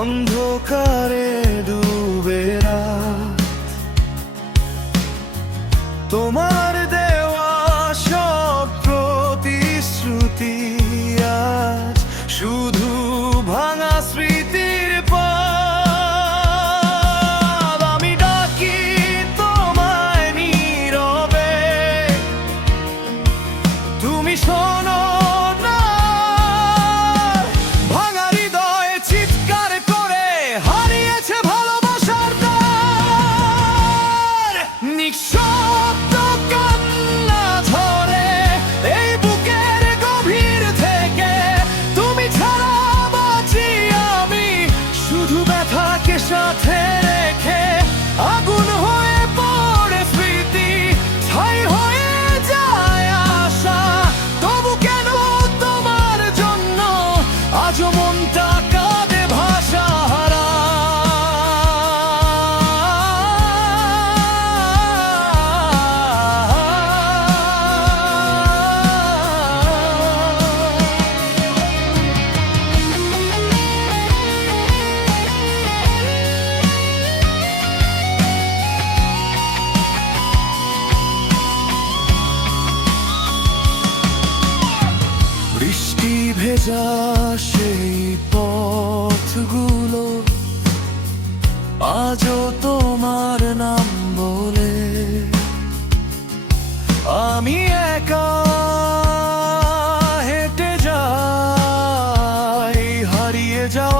অন্ধকারে ডুবে রাত, তোমার দেওয়া সব প্রতিশ্রুতি আজ শুধু ভাঙা স্মৃতির পাল। আমি ডাকি তোমায় নীরবে, তুমি শোনো না। ভাঙা হৃদয়ে চিৎকার করে হারিয়েছে ভালোবাসার দ্বার। নিঃশব্দ কান্না ঝরে এই বুকের গভীর থেকে, তুমি ছাড়া বাঁচি আমি শুধু ব্যথাকে সাথে রেখে। আগুন হয়ে পড়ে স্মৃতি, ছাই হয়ে যায় আশা, তবু কেন তোমার জন্য আজও মনটা কাঁদে ভাষাহারা। বৃষ্টি ভেজা সেই পথগুলো আজও তোমার নাম বলে। আমি একা হেঁটে যাই হারিয়ে যাওয়া